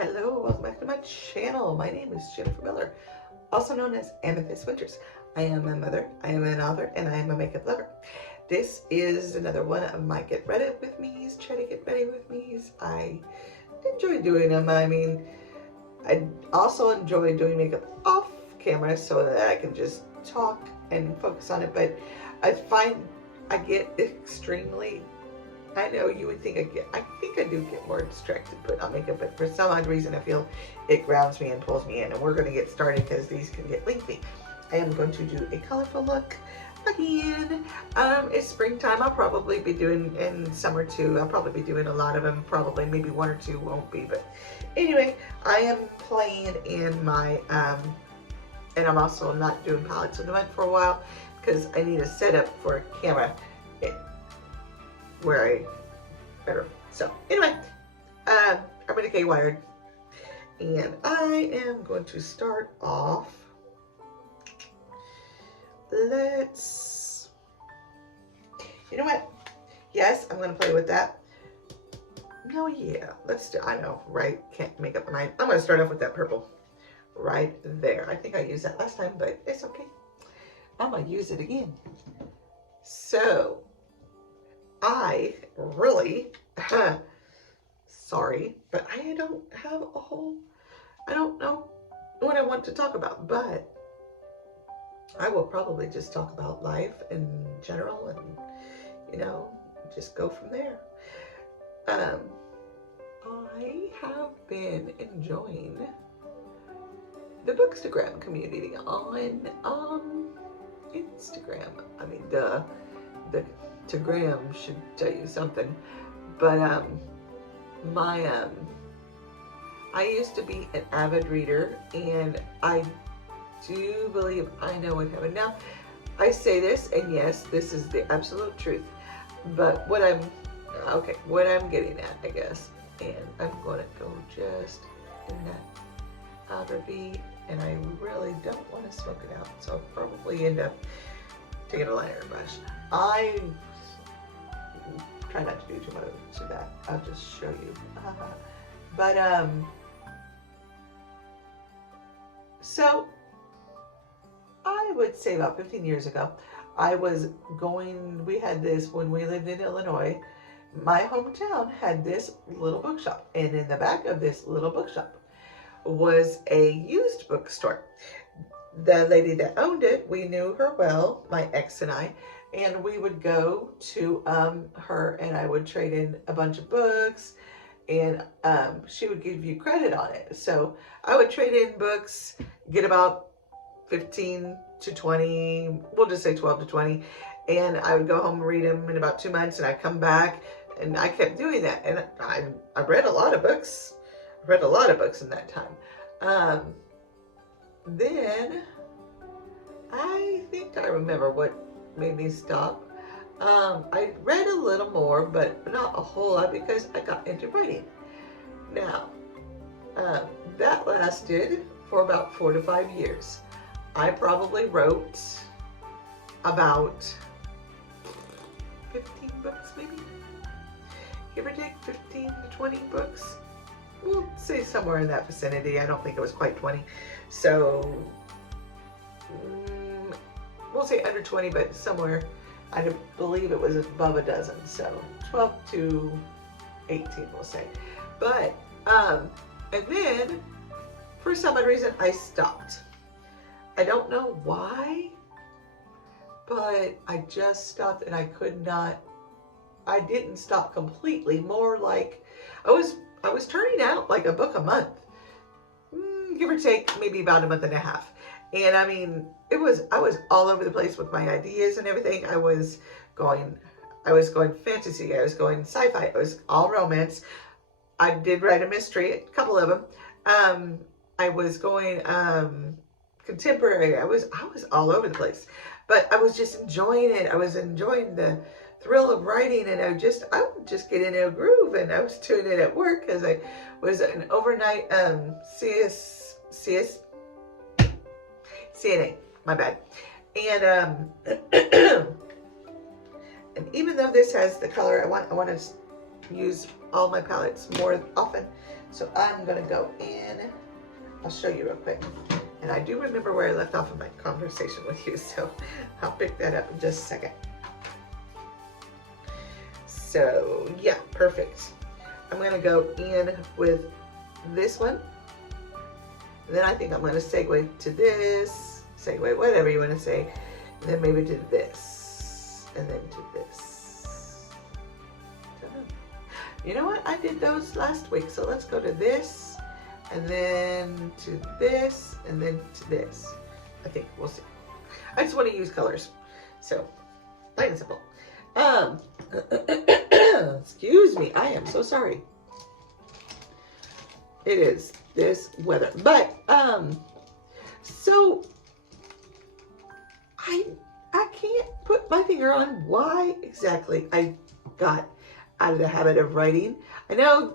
Hello, welcome back to my channel. My name is Jennifer Miller, also known as Amethyst Winters. I am a mother, I am an author, and I am a makeup lover. This is another one of my Get Ready With Me's, Try to Get Ready With Me's. I enjoy doing them. I mean, I also enjoy doing makeup off camera so that I can just talk and focus on it, but I find I get extremely, I know you would think I think I do get more distracted put on makeup, but for some odd reason I feel it grounds me and pulls me in, and we're going to get started because these can get lengthy. I am going to do a colorful look again. It's springtime. I'll probably be doing, in summer too, I'll probably be doing a lot of them, probably maybe one or two won't be, but anyway, I am playing in my, and I'm also not doing palettes of the month for a while because I need a setup for a camera where I better. So anyway, I'm gonna get wired, and I am going to start off. You know what? Yes, I'm gonna play with that. No, yeah, let's do, I know, right? Can't make up my mind. I'm gonna start off with that purple right there. I think I used that last time, but it's okay. I'm gonna use it again. So I really, sorry, but I don't have a whole, I don't know what I want to talk about, but I will probably just talk about life in general and, you know, just go from there. I have been enjoying the Bookstagram community on Instagram. I mean, the Tagram should tell you something, but I used to be an avid reader, and I do believe I know what heaven. Now, I say this, and yes, this is the absolute truth, but what I'm getting at, I guess, and I'm going to go just in that outer V, and I really don't want to smoke it out, so I'll probably end up taking a liner brush. I try not to do too much of that. I'll just show you. But so I would say about 15 years ago, I was going, we had this, when we lived in Illinois, my hometown had this little bookshop, and in the back of this little bookshop was a used bookstore. The lady that owned it, we knew her well, my ex and I, and we would go to her, and I would trade in a bunch of books, and she would give you credit on it. So I would trade in books, get about 15 to 20, we'll just say 12 to 20, and I would go home and read them in about 2 months, and I'd come back, and I kept doing that, and I read a lot of books. I read a lot of books in that time. Then I think I remember what made me stop. I read a little more, but not a whole lot, because I got into writing. Now, that lasted for about 4 to 5 years. I probably wrote about 15 books, maybe, give or take 15 to 20 books. We'll say somewhere in that vicinity. I don't think it was quite 20. So we'll say under 20, but somewhere, I believe it was above a dozen. So 12 to 18, we'll say. But, and then for some odd reason, I stopped. I don't know why, but I just stopped, and I could not, I didn't stop completely. More like I was turning out like a book a month, give or take, maybe about a month and a half. And I mean, I was all over the place with my ideas and everything. I was going fantasy, I was going sci-fi, I was all romance. I did write a mystery, a couple of them. I was going contemporary. I was all over the place, but I was just enjoying it. I was enjoying the thrill of writing, and I would just get into a groove, and I was doing it at work because I was an overnight CNA, my bad. And and even though this has the color, I want to use all my palettes more often. So I'm gonna go in, I'll show you real quick. And I do remember where I left off in my conversation with you, so I'll pick that up in just a second. So yeah, perfect. I'm gonna go in with this one. And then I think I'm gonna segue to this, segue, whatever you wanna say. And then maybe to this, and then to this. You know what? I did those last week, so let's go to this, and then to this, and then to this. I think we'll see. I just want to use colors, so plain and simple. Excuse me, I am so sorry. It is this weather, but so I can't put my finger on why exactly I got out of the habit of writing. I know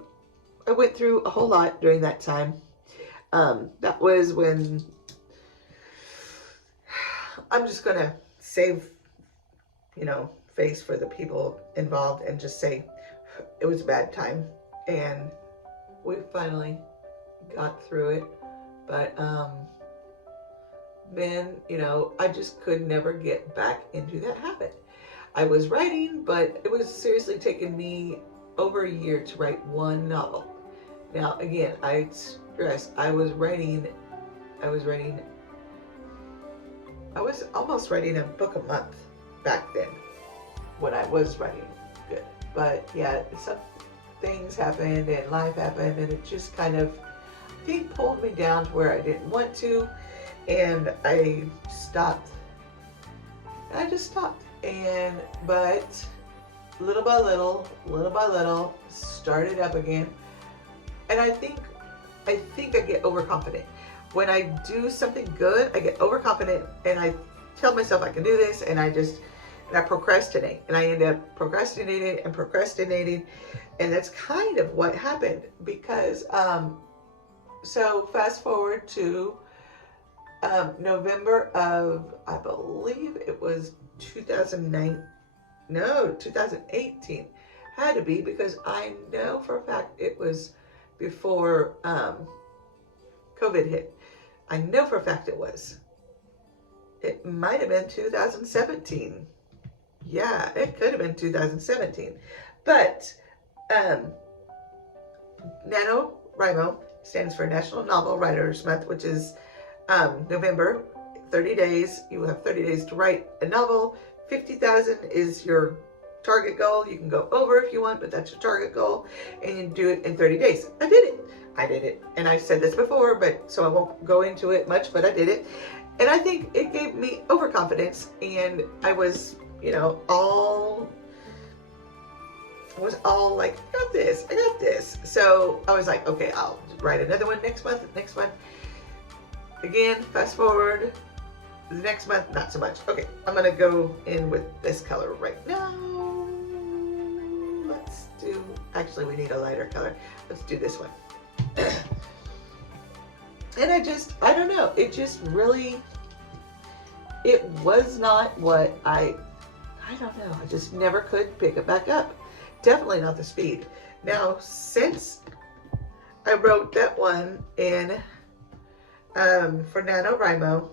I went through a whole lot during that time. That was when, I'm just gonna save, you know, face for the people involved and just say it was a bad time, and we finally got through it. But then, you know, I just could never get back into that habit. I was writing, but it was seriously taking me over a year to write one novel. Now, again, I stress, I was almost writing a book a month back then when I was writing good. But yeah, some things happened and life happened, and it just kind of, I think, pulled me down to where I didn't want to, and I stopped. I just stopped. But little by little, started up again. And I think I get overconfident. When I do something good, I get overconfident, and I tell myself I can do this, and I procrastinate, and I end up procrastinating, and that's kind of what happened. Because so fast forward to November of, I believe it was 2018, had to be, because I know for a fact it was before COVID hit. I know for a fact it was. It might have been 2017. Yeah, it could have been 2017. But NaNoWriMo stands for National Novel Writers Month, which is November. 30 days. You will have 30 days to write a novel. 50,000 is your target goal. You can go over if you want, but that's your target goal, and you do it in 30 days. I did it. And I said this before, but so I won't go into it much, but I did it. And I think it gave me overconfidence, and I was, you know, all like, I got this. So I was like, okay, I'll write another one next month. Again, fast forward, the next month, not so much. Okay, I'm gonna go in with this color right now. Actually, we need a lighter color. Let's do this one. And I don't know, it just really, it was not what I don't know, I just never could pick it back up. Definitely not the speed. Now, since I wrote that one in for NaNoWriMo,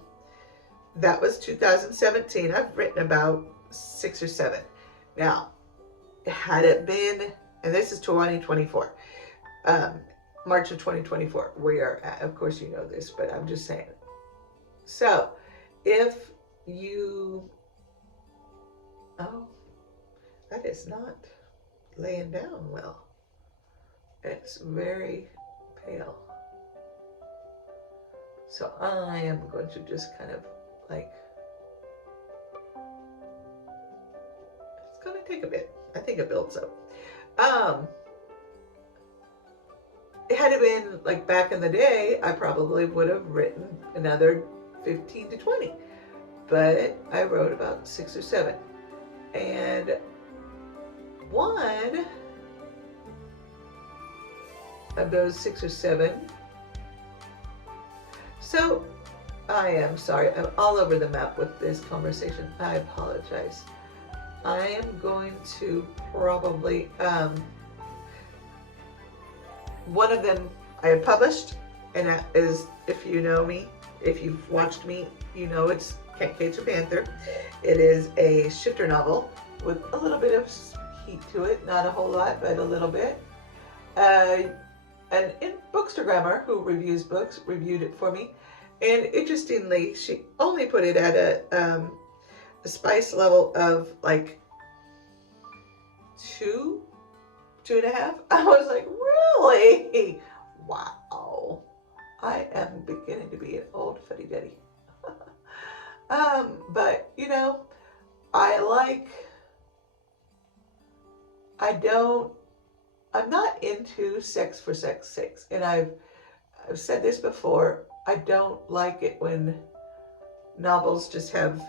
that was 2017. I've written about 6 or 7. Now, had it been, and this is 2024, March of 2024, we are at, of course you know this, but I'm just saying. So, if you, oh, that is not laying down well. It's very pale. So I am going to just kind of like, it's going to take a bit. I think it builds up. Had it been like back in the day, I probably would have written another 15 to 20. But I wrote about 6 or 7. And one of those 6 or 7. So I am sorry, I'm all over the map with this conversation. I apologize. I am going to probably one of them I have published, and that is, if you know me, if you've watched me, you know it's Can't Cage a Panther. It is a shifter novel with a little bit of heat to it, not a whole lot, but a little bit. And in Bookstagrammer, who reviews books, reviewed it for me. And interestingly, she only put it at a spice level of like 2.5. I was like, really? Wow. I am beginning to be an old fuddy-duddy. But you know, I'm not into sex for sex sake. And I've said this before, I don't like it when novels just have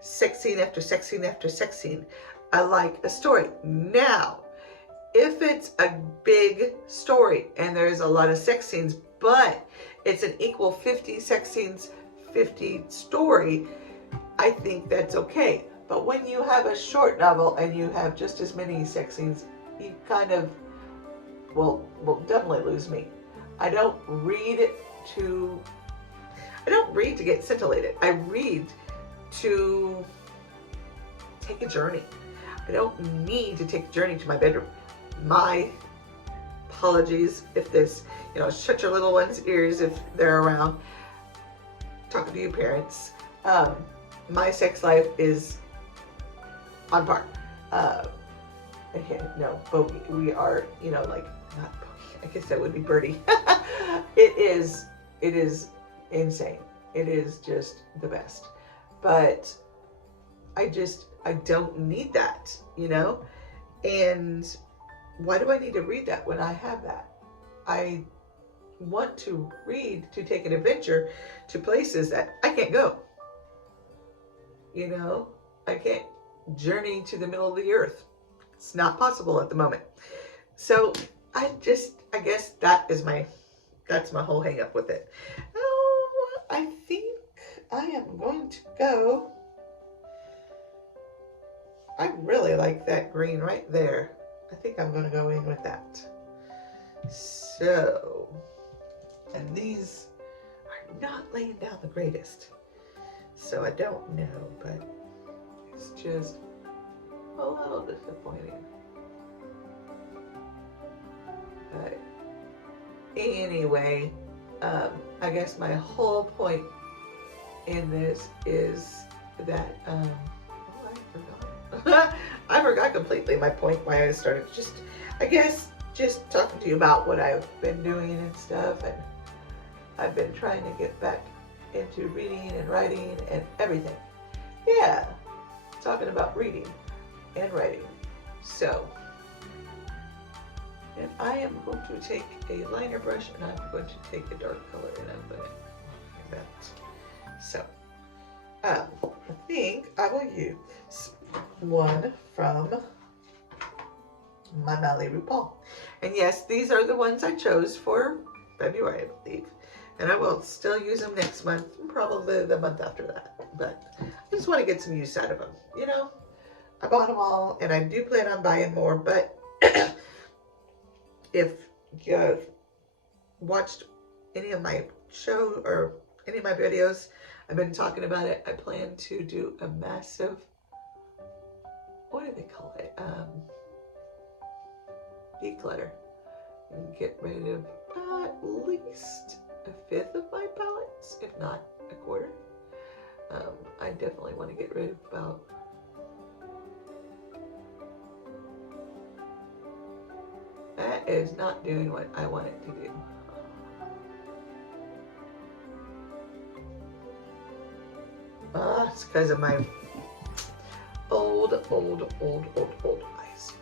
sex scene after sex scene after sex scene. I like a story. Now, if it's a big story and there's a lot of sex scenes, but it's an equal 50 sex scenes, 50 story, I think that's okay. But when you have a short novel and you have just as many sex scenes, you kind of will definitely lose me. I don't read to get scintillated. I read to take a journey. I don't need to take a journey to my bedroom. My apologies if this, shut your little one's ears if they're around. Talking to you parents. My sex life is on par. No, bogey. We are, not bogey. I guess that would be birdie. It is insane. It is just the best. But I don't need that, And why do I need to read that when I have that? I want to read to take an adventure to places that I can't go. I can't journey to the middle of the earth. It's not possible at the moment. So I guess that's my whole hang up with it. Oh, I think I am going to go. I really like that green right there. I think I'm going to go in with that. So, and these are not laying down the greatest. So I don't know, but it's just a little disappointing. But anyway, I guess my whole point in this is that, I forgot. I forgot completely my point why I started just talking to you about what I've been doing and stuff, and I've been trying to get back into reading and writing and everything. Yeah, talking about reading and writing. So, and I am going to take a liner brush and I'm going to take a dark color and I'm going to do that. So, I think I will use one from my Mally RuPaul. And yes, these are the ones I chose for February, I believe. And I will still use them next month, probably the month after that. But I just want to get some use out of them. I bought them all and I do plan on buying more. But if you've watched any of my show or any of my videos, I've been talking about it. I plan to do a massive, what do they call it? Declutter. And get rid of at least a fifth of my palettes, if not a quarter. I definitely want to get rid of about that is not doing what I want it to do. It's because of my old eyes.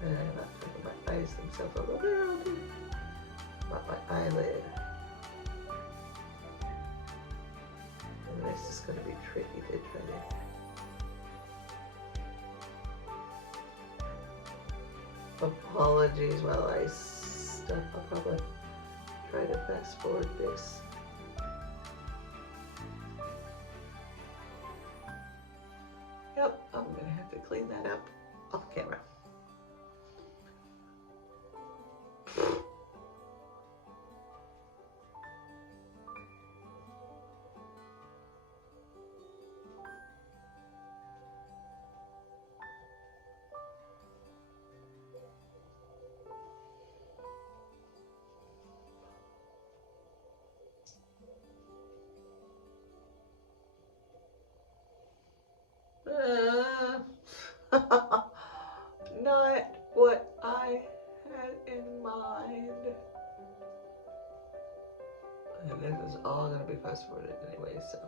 And I'm not talking about my eyes themselves a little bit, about my eyelid. And this is going to be tricky to try to. Apologies while I stuff. I'll probably try to fast forward this. Yep, I'm going to have to clean that up off camera. And this is all going to be fast forwarded anyway, so.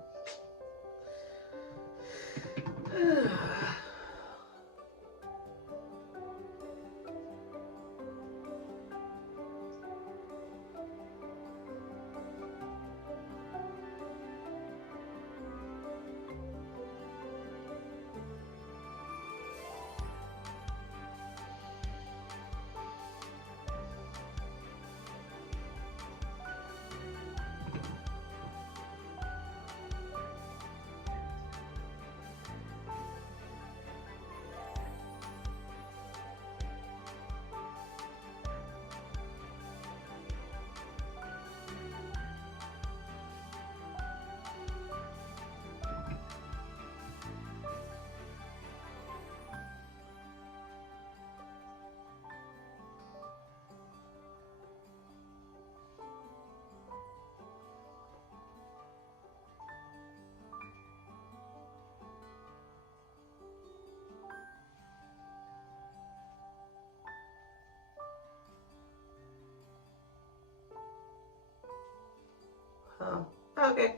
Okay,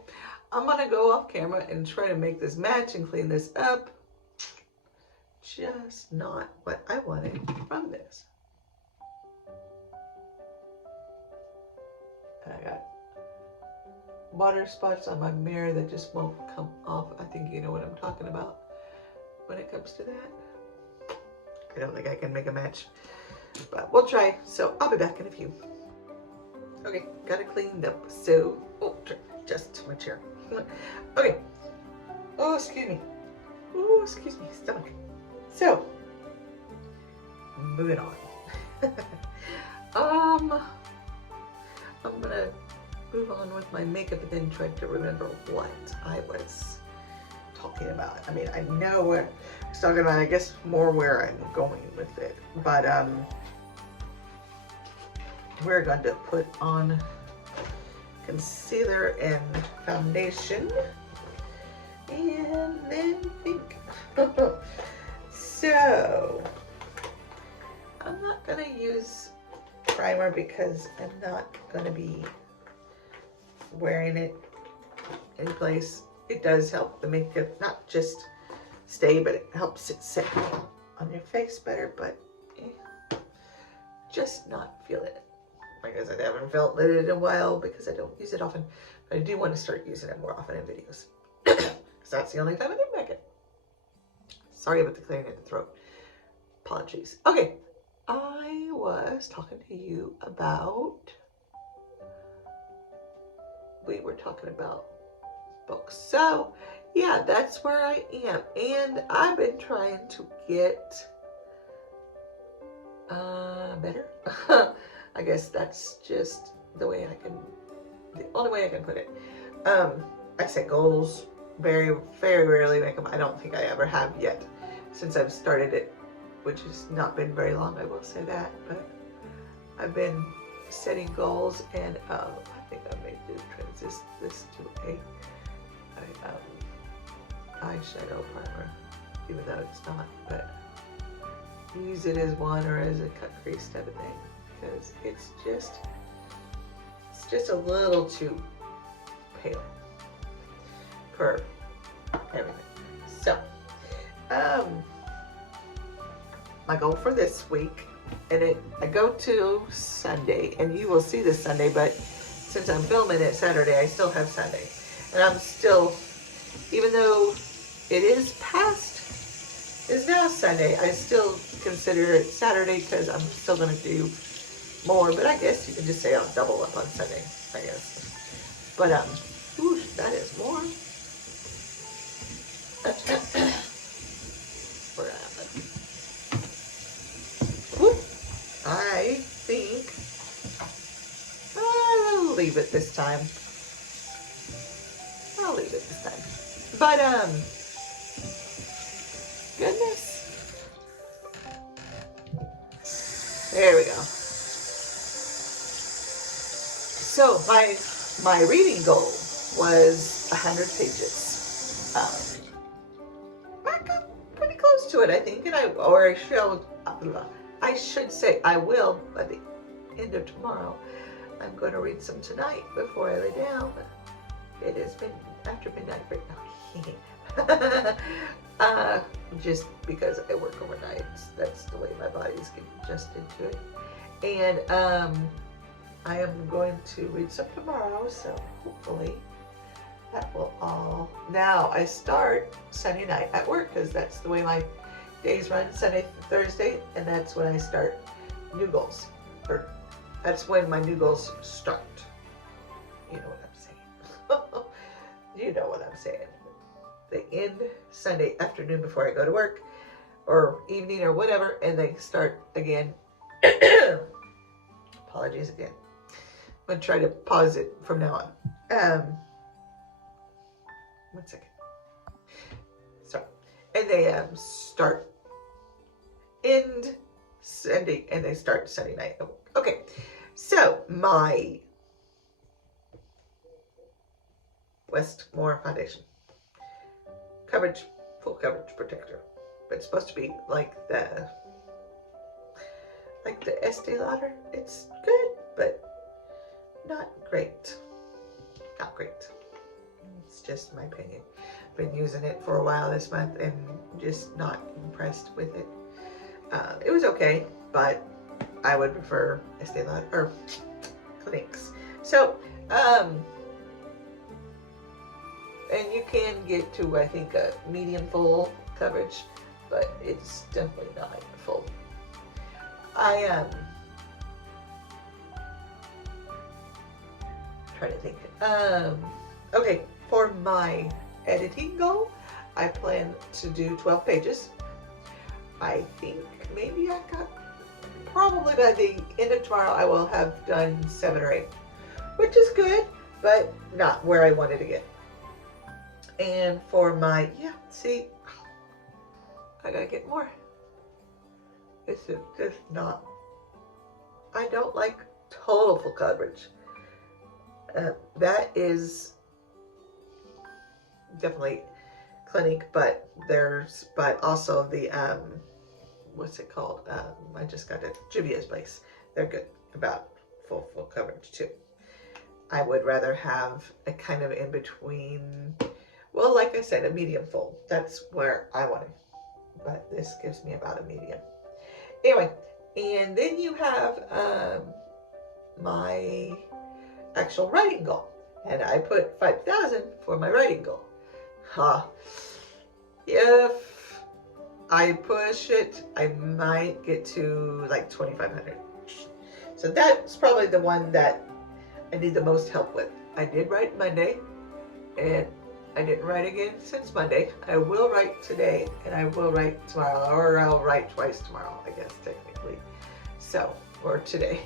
I'm gonna go off camera and try to make this match and clean this up. Just not what I wanted from this. And I got water spots on my mirror that just won't come off. I think you know what I'm talking about when it comes to that. I don't think I can make a match, but we'll try. So I'll be back in a few. Okay, got it cleaned up. So, oh, just my chair. Okay. Oh, excuse me. Oh, excuse me, stomach. So, moving on. I'm gonna move on with my makeup and then try to remember what I was talking about. I mean, I know what I was talking about. I guess more where I'm going with it, but we're going to put on concealer and foundation and then pink. So I'm not going to use primer because I'm not going to be wearing it in place. It does help the makeup not just stay, but it helps it set on your face better, but just not feeling it. Like I said, I haven't felt it in a while because I don't use it often, but I do want to start using it more often in videos. Because that's the only time I didn't make it. Sorry about the clearing of the throat. Apologies. Okay, I was talking to you about, we were talking about books. So, yeah, that's where I am. And I've been trying to get better. I guess that's just the only way I can put it. I set goals, very, very rarely make them. I don't think I ever have yet since I've started it, which has not been very long, I will say that, but I've been setting goals, and I think I may transition this to a eyeshadow primer, even though it's not, but use it as one or as a cut crease type of thing, because it's just a little too pale for everything. So my goal for this week, and I go to Sunday, and you will see this Sunday, but since I'm filming it Saturday, I still have Sunday, and I'm still, even though it is now Sunday, I still consider it Saturday because I'm still going to do more, but I guess you can just say I'll double up on Sunday, I guess. But, ooh, that is more. Where am I? Whoop. I think I'll leave it this time. I'll leave it this time. But, goodness. There we go. So my reading goal was 100 pages. I got pretty close to it, I think, and I should say I will by the end of tomorrow. I'm going to read some tonight before I lay down. It has been after midnight right now. Just because I work overnight. That's the way my body's getting adjusted to it. And I am going to read some tomorrow, so hopefully that will all. Now I start Sunday night at work because that's the way my days run, Sunday through Thursday, and that's when I start new goals. Or that's when my new goals start. You know what I'm saying. You know what I'm saying. They end Sunday afternoon before I go to work, or evening or whatever, and they start again. Apologies again. I'm going to try to pause it from now on. 1 second. Sorry. And they start end Sunday, and they start Sunday night at work. Okay. So my Westmore Foundation coverage, full coverage protector, but it's supposed to be like the Estee Lauder. It's good, but not great. Not great. It's just my opinion. I've been using it for a while this month and just not impressed with it. It was okay, but I would prefer Estee Lauder or Cliniques. So, and you can get to, I think, a medium full coverage, but it's definitely not full. Trying to think. Okay, for my editing goal, I plan to do 12 pages. I think maybe probably by the end of tomorrow, I will have done 7 or 8, which is good, but not where I wanted to get. And for my, see, I gotta get more. This is just not, I don't like total full coverage. That is definitely Clinique, but also the, what's it called? I just got it, Juvia's Place. They're good about full coverage too. I would rather have a kind of in between. Well, like I said, a medium full. That's where I want it. But this gives me about a medium. Anyway, and then you have my actual writing goal. And I put 5,000 for my writing goal. If I push it, I might get to like 2,500. So that's probably the one that I need the most help with. I did write Monday, and I didn't write again since Monday. I will write today, and I will write tomorrow, or I'll write twice tomorrow, I guess, technically. So, or today.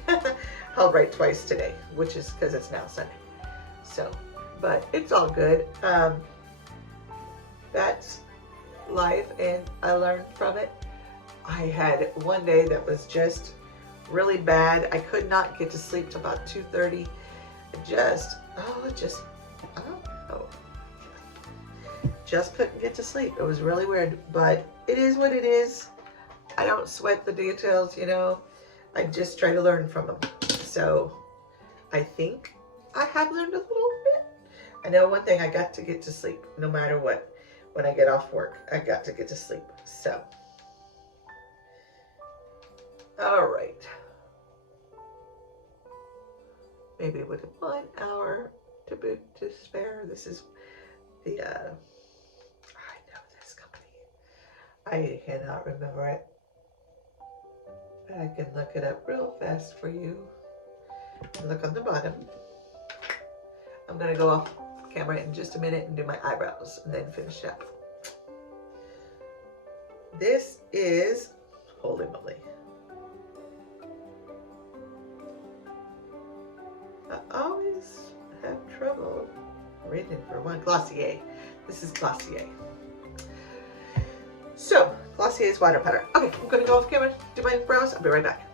I'll write twice today, which is because it's now Sunday. So, but it's all good. That's life, and I learned from it. I had one day that was just really bad. I could not get to sleep till about 2:30. I don't know. Just couldn't get to sleep. It was really weird, but it is what it is. I don't sweat the details, you know. I just try to learn from them. So I think I have learned a little bit. I know one thing, I got to get to sleep no matter what. When I get off work, I got to get to sleep. So, all right. Maybe with 1 hour to spare. This is the, I know this company. I cannot remember it. But I can look it up real fast for you. Look on the bottom. I'm going to go off camera in just a minute and do my eyebrows and then finish up. This is, holy moly. I always have trouble reading for one. Glossier. This is Glossier. So, Glossier's water powder. Okay, I'm going to go off camera, do my brows. I'll be right back.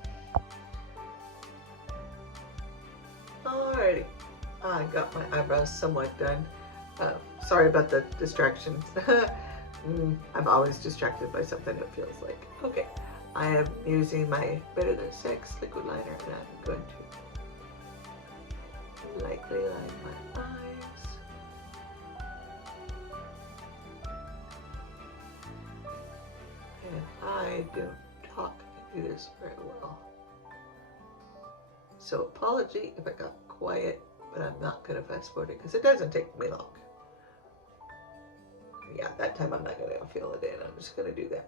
Alrighty. I got my eyebrows somewhat done. Sorry about the distractions. I'm always distracted by something, it feels like. Okay, I am using my Better Than Sex liquid liner, and I'm going to softly line my eyes. And I don't talk and do this very well. So apology if I got quiet, but I'm not going to fast forward it because it doesn't take me long. Yeah, that time I'm not going to fill it in. I'm just going to do that.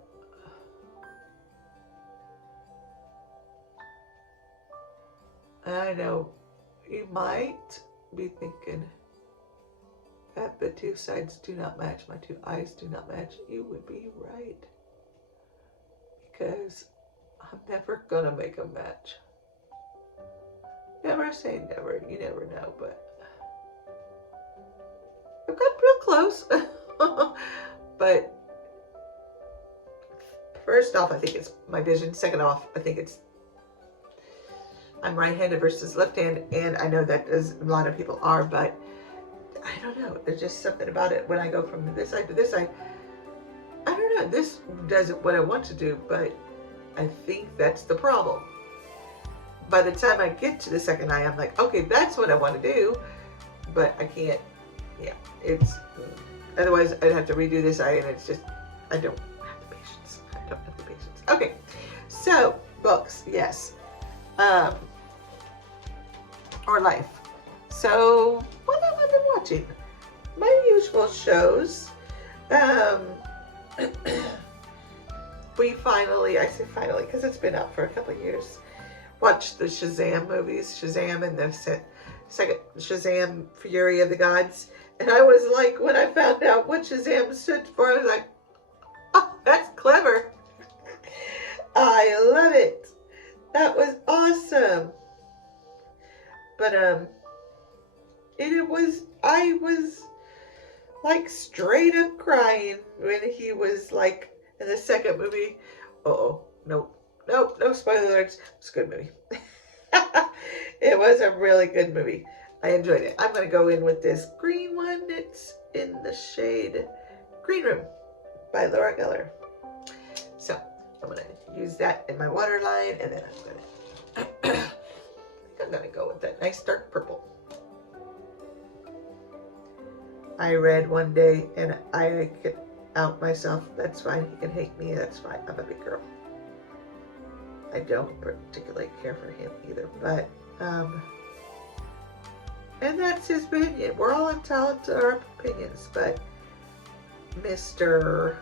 I know you might be thinking that the two sides do not match, my two eyes do not match. You would be right. Because I'm never going to make them match. Never say never. You never know, but I've got real close. But first off, I think it's my vision. Second off, I think it's I'm right-handed versus left-handed, and I know that a lot of people are, but I don't know. There's just something about it when I go from this side to this side. I don't know. This does what I want to do, but I think that's the problem. By the time I get to the second eye, I'm like, okay, that's what I want to do, but I can't. Yeah, it's otherwise I'd have to redo this eye, and it's just I don't have the patience. I don't have the patience. Okay, so books, yes. Or life. So what have I been watching? My usual shows. We finally, I say finally because it's been out for a couple of years, watched the Shazam movies, Shazam and the second Shazam Fury of the Gods. And I was like, when I found out what Shazam stood for, I was like, oh, that's clever. I love it. That was awesome. But I was like straight up crying when he was like in the second movie. Nope, no spoiler alerts. It's a good movie. It was a really good movie. I enjoyed it. I'm going to go in with this green one. It's in the shade Green Room by Laura Geller. So I'm going to use that in my waterline, and then I'm going to go with that nice dark purple. I read one day, and I could out myself. That's fine. He can hate me. That's fine. I'm a big girl. I don't particularly care for him either, but and that's his opinion. We're all entitled to our opinions, but Mr.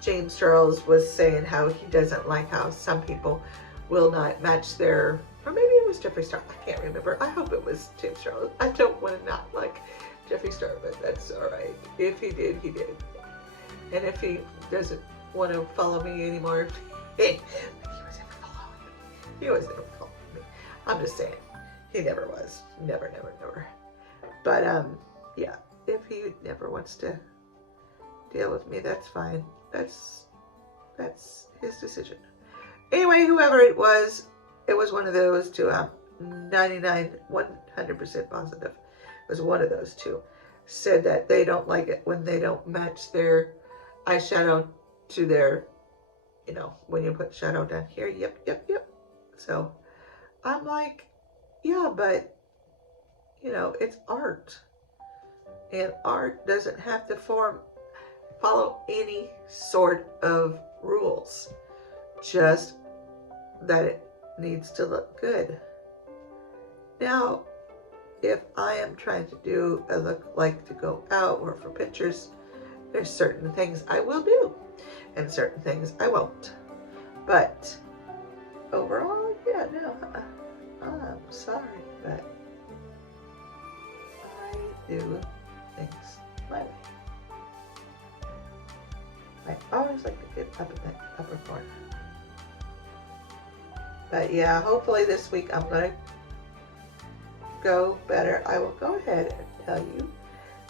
James Charles was saying how he doesn't like how some people will not match their, or maybe it was Jeffree Star. I can't remember. I hope it was James Charles. I don't want to not like Jeffree Star, but that's all right. If he did, he did. And if he doesn't want to follow me anymore, he was never following me. He was never following me. I'm just saying. He never was. Never. But, yeah. If he never wants to deal with me, that's fine. That's his decision. Anyway, whoever it was one of those two. 100% positive. It was one of those two. Said that they don't like it when they don't match their eyeshadow to their, when you put shadow down here. Yep. So I'm like, yeah, but, it's art. And art doesn't have to follow any sort of rules. Just that it needs to look good. Now, if I am trying to do a look like to go out or for pictures, there's certain things I will do and certain things I won't. But overall, yeah, no, I'm sorry, but I do things my way. I always like to get up in that upper corner. But yeah, hopefully this week I'm going to go better. I will go ahead and tell you,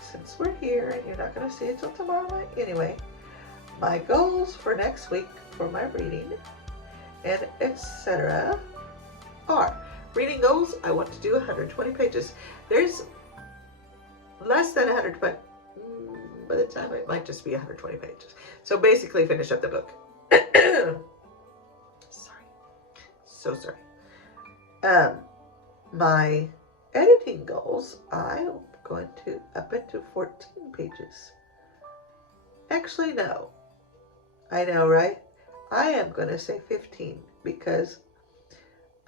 since we're here and you're not going to see it till tomorrow night anyway, my goals for next week for my reading and etc. are reading goals. I want to do 120 pages. There's less than 120. By the time it might just be 120 pages. So basically finish up the book. Sorry. So sorry. My editing goals, I'm going to up it to 14 pages. Actually, no. I know, right? I am going to say 15 because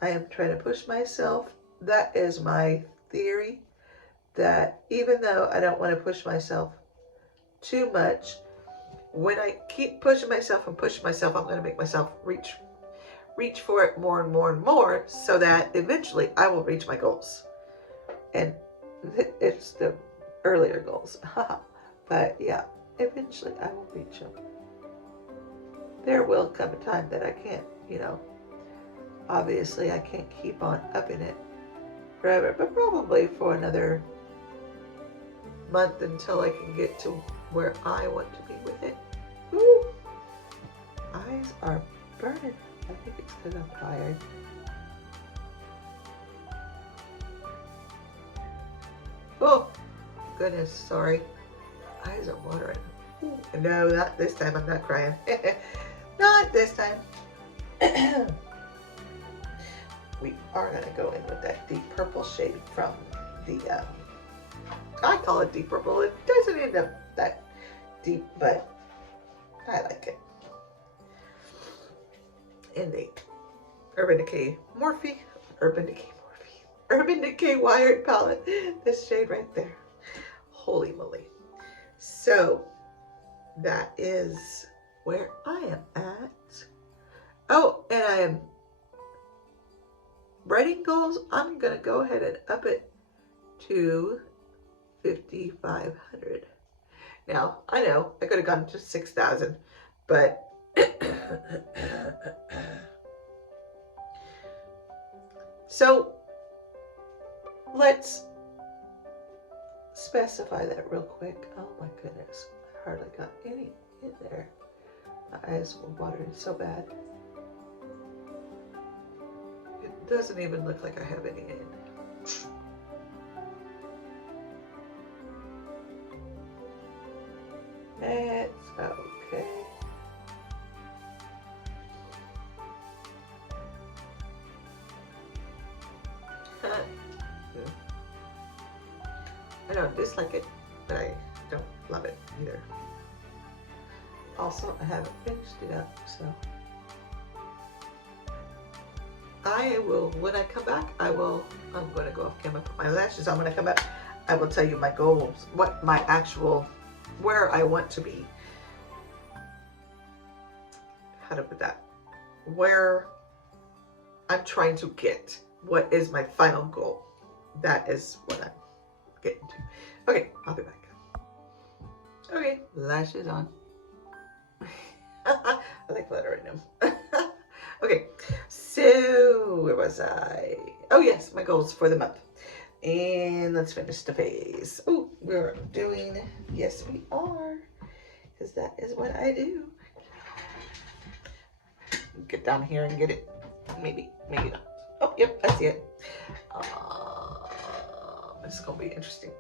I am trying to push myself. That is my theory, that even though I don't want to push myself too much, when I keep pushing myself and pushing myself, I'm going to make myself reach for it more and more and more, so that eventually I will reach my goals. And it's the earlier goals. But yeah, eventually I will reach them. There will come a time that I can't, obviously I can't keep on upping it forever, but probably for another month until I can get to where I want to be with it. Ooh, eyes are burning. I think it's because I'm tired. Oh, goodness, sorry. Eyes are watering. Ooh, no, not this time. I'm not crying. Not this time. We are going to go in with that deep purple shade from the, I call it deep purple. It doesn't end up that deep, but I like it. In the Urban Decay Wired palette. This shade right there. Holy moly. So that is where I am at. Oh, and I am writing goals. I'm going to go ahead and up it to 5,500. Now, I know I could have gone to 6,000, but so let's specify that real quick. Oh my goodness, I hardly got any in there. My eyes were watering so bad. It doesn't even look like I have any in. It's okay. I don't dislike it, but I don't love it either. Also, I haven't finished it up, so I will, when I come back, I'm going to go off camera, put my lashes on. When I come back, I will tell you my goals, what my actual, where I want to be. How to put that? Where I'm trying to get. What is my final goal? That is what I'm getting to. Okay, I'll be back. Okay, lashes on. I like glitter in them. Okay, so where was I? Oh yes, my goals for the month. And let's finish the phase. Oh, we're doing, yes we are, because that is what I do. Get down here and get it. Maybe not. Oh, yep, I see it. This is gonna be interesting.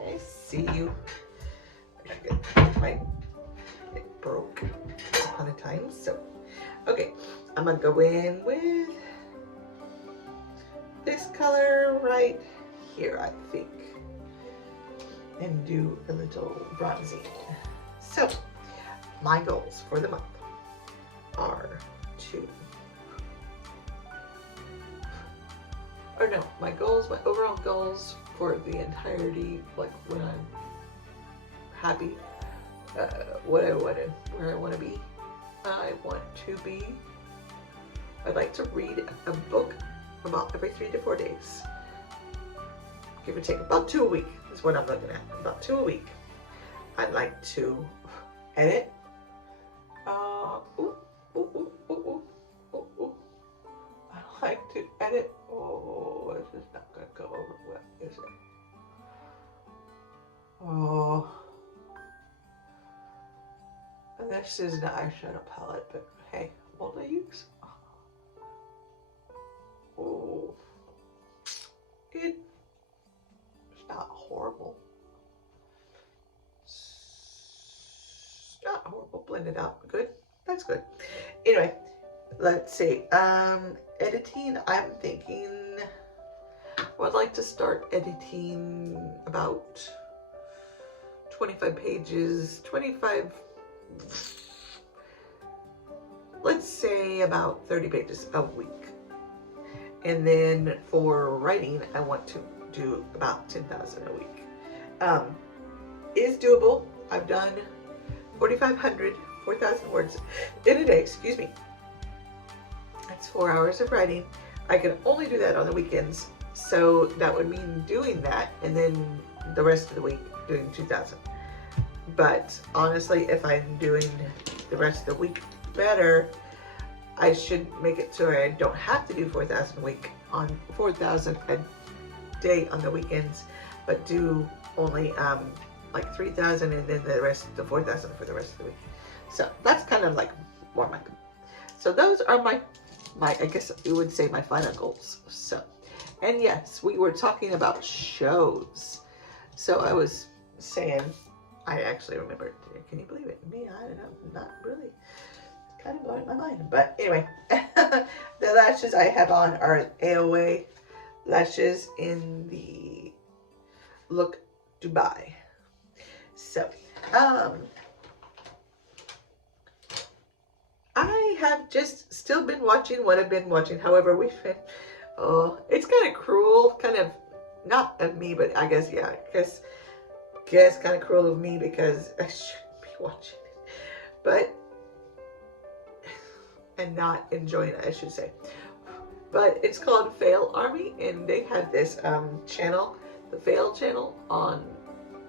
I see you. It broke upon a time. So, okay, I'm gonna go in with this color right here, I think, and do a little bronzing. So, my goals for the month are to, or no, my overall goals for the entirety, like when I'm happy, where I want to be. I'd like to read a book about every 3 to 4 days. Give or take about 2 a week is what I'm looking at, about 2 a week. I'd like to edit. I like to edit. Oh, this is not going to go over well, is it? Oh. And this is an eyeshadow palette, but hey, multi-use. Oh. It's not horrible. It's not horrible. Blend it out. Good. That's good. Anyway, let's see. Editing, I'm thinking I would like to start editing about 25 pages, 25, let's say about 30 pages a week. And then for writing, I want to do about 10,000 a week. Is doable. I've done 4,500, 4,000 words in a day, excuse me. That's 4 hours of writing. I can only do that on the weekends. So that would mean doing that and then the rest of the week doing 2,000. But honestly, if I'm doing the rest of the week better, I should make it so I don't have to do 4,000 a week on 4,000 a day on the weekends, but do only like 3,000 and then the rest, the 4,000 for the rest of the week. So that's kind of like more my. So those are my I guess you would say my final goals. So, and yes, we were talking about shows. So I was saying, I actually remembered. Can you believe it? Me, I don't know, not really. Kind of blowing my mind. But anyway, the lashes I have on are AOA lashes in the Look Dubai. So, I have just still been watching what I've been watching. However, we've been, it's kind of cruel, kind of, not of me, but I guess, yeah, guess kind of cruel of me because I shouldn't be watching it. But, and not enjoying it, I should say. But it's called Fail Army, and they have this channel, the Fail channel, on,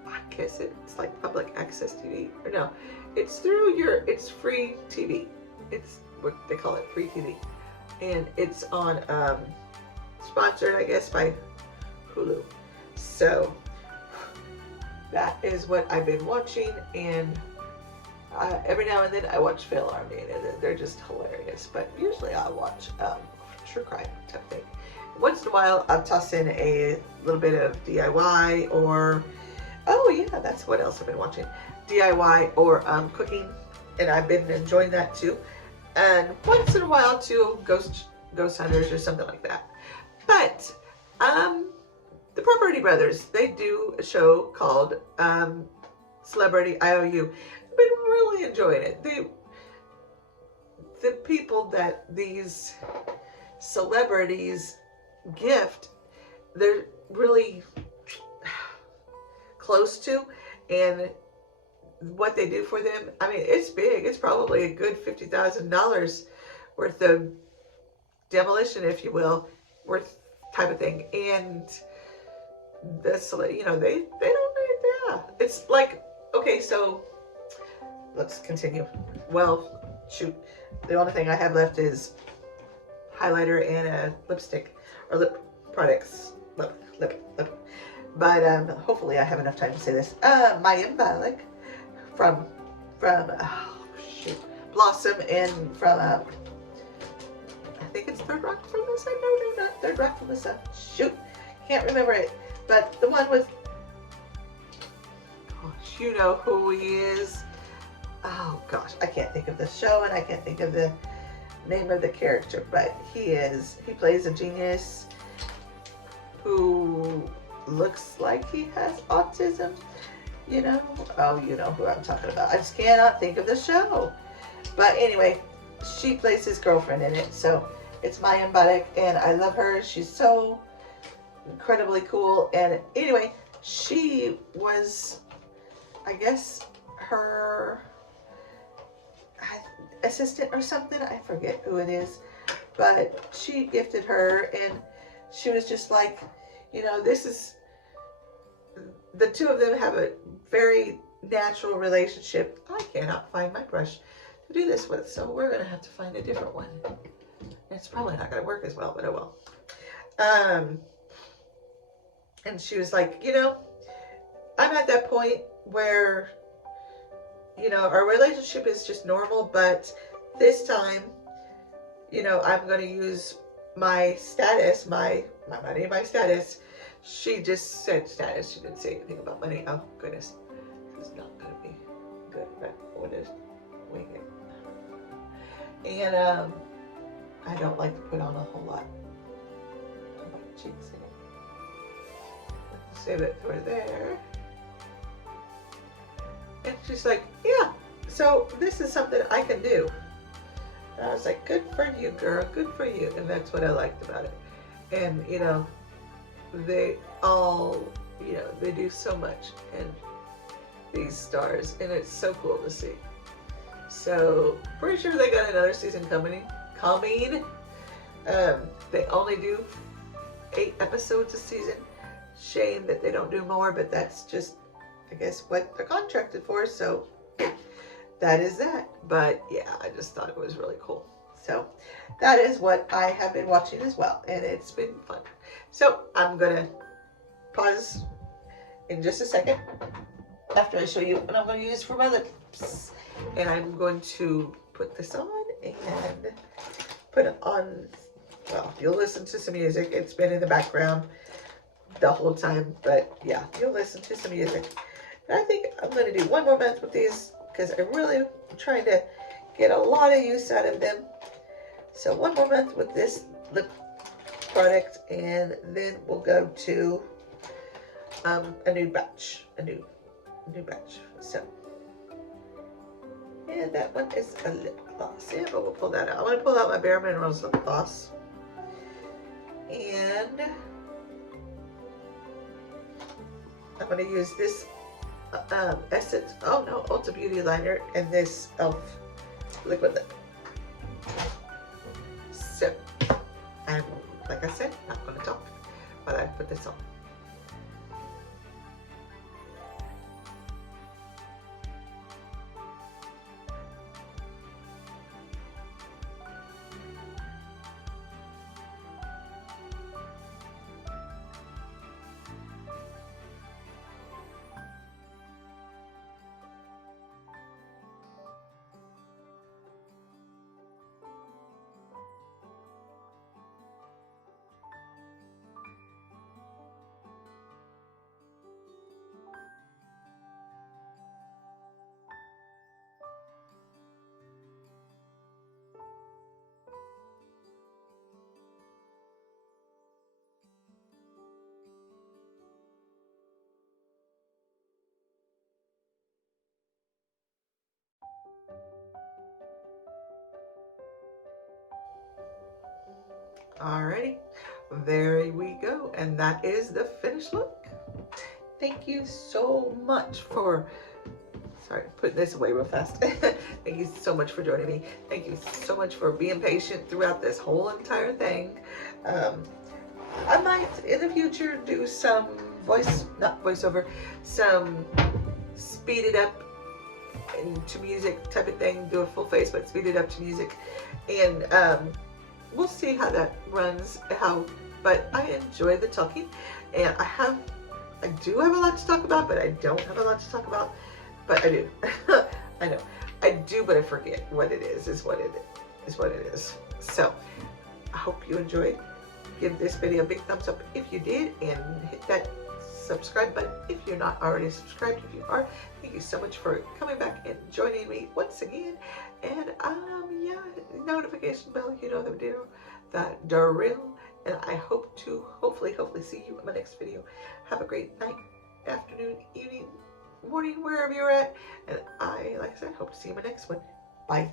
I guess it's like public access TV, or no, it's through it's free TV. It's what they call it, free TV. And it's on, sponsored, I guess, by Hulu. So, that is what I've been watching, and every now and then I watch Fail Army, and they're just hilarious. But usually I watch true crime type thing. Once in a while, I'll toss in a little bit of DIY, or oh yeah, that's what else I've been watching. DIY or cooking, and I've been enjoying that too. And once in a while too, ghost hunters or something like that. But the Property Brothers, they do a show called Celebrity IOU. I've been really enjoying it. The people that these celebrities gift, they're really close to, and what they do for them, I mean, it's big. It's probably a good $50,000 worth of demolition, if you will, worth type of thing. And this, you know, they don't, yeah. It's like, okay, so let's continue. Well, shoot, the only thing I have left is highlighter and a lipstick, or lip products, lip. But hopefully I have enough time to say this. Maya Malik from Blossom, and from I think it's Third Rock from the Sun. No, not Third Rock from the Sun. Shoot, can't remember it. But the one with, gosh, you know who he is. Oh gosh, I can't think of the show, and I can't think of the name of the character, but he plays a genius who looks like he has autism, you know? Oh, you know who I'm talking about. I just cannot think of the show. But anyway, she plays his girlfriend in it, so it's Maya Malik, and I love her. She's so incredibly cool. And anyway, she was, I guess, her assistant or something. I forget who it is, but she gifted her, and she was just like, you know, this is, the two of them have a very natural relationship. I cannot find my brush to do this with, so we're going to have to find a different one. It's probably not going to work as well, but oh well. And she was like, you know, I'm at that point where, you know, our relationship is just normal, but this time, you know, I'm going to use my status, my money, my status. She just said status. She didn't say anything about money. Oh, goodness. This is not going to be good, but we'll just wing it. And I don't like to put on a whole lot of my cheeks in it. Save it for there. And she's like, yeah, so this is something I can do. And I was like, good for you, girl, good for you. And that's what I liked about it. And, you know, they all, you know, they do so much in these stars, and it's so cool to see. So, pretty sure they got another season coming. They only do 8 episodes a season. Shame that they don't do more, but that's just, I guess, what they're contracted for. So, yeah, that is that. But yeah, I just thought it was really cool. So, that is what I have been watching as well, and it's been fun. So, I'm gonna pause in just a second after I show you what I'm going to use for my lips. And I'm going to put this on and put it on. Well, you'll listen to some music. It's been in the background the whole time, but yeah, you'll listen to some music. And I think I'm going to do one more month with these because I really am trying to get a lot of use out of them. So one more month with this lip product, and then we'll go to a new batch. So, and that one is a lip gloss. Yeah, but we'll pull that out. I'm going to pull out my Bare Minerals lip gloss. And I'm going to use this Essence, Ulta Beauty Liner, and this e.l.f. liquid lip. So, I'm, like I said, not going to talk while I put this on. Alrighty, there we go, and that is the finished look. Thank you so much for, sorry, putting this away real fast. Thank you so much for joining me. Thank you so much for being patient throughout this whole entire thing. I might in the future do some some speed it up to music type of thing, do a full face but speed it up to music, and we'll see how that runs, but I enjoy the talking, and I do have a lot to talk about, but I don't have a lot to talk about, but I do. I know. I do, but I forget what it is what it is. So, I hope you enjoyed. Give this video a big thumbs up if you did, and hit that subscribe button if you're not already subscribed. If you are, thank you so much for coming back and joining me once again. And yeah, notification bell, you know the drill. And I hope to hopefully see you in my next video. Have a great night, afternoon, evening, morning, wherever you're at. And like I said, hope to see you in my next one. Bye.